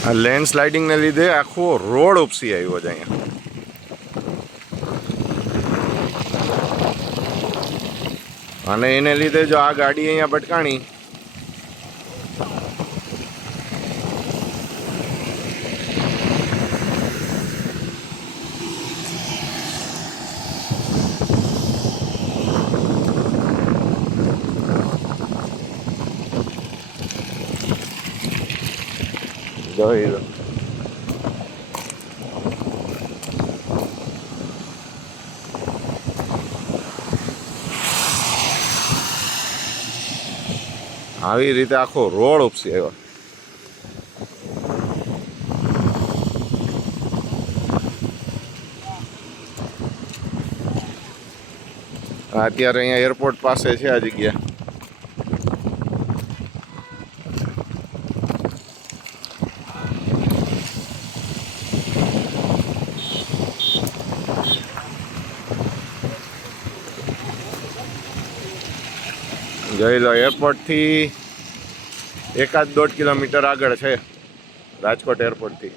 આ લેન્ડ સ્લાઇડિંગને લીધે આખો રોડ ઉપસી આવ્યો છે અહીંયા. અને એને લીધે જો આ ગાડી અહીંયા ભટકાણી જોઈ લો આવી રીતે આખો રોડ ઉપસી આવ્યો. અત્યારે અહીંયા એરપોર્ટ પાસે છે આ જગ્યા. જોઈ લો એરપોર્ટથી એકાદ દોઢ કિલોમીટર આગળ છે રાજકોટ એરપોર્ટથી.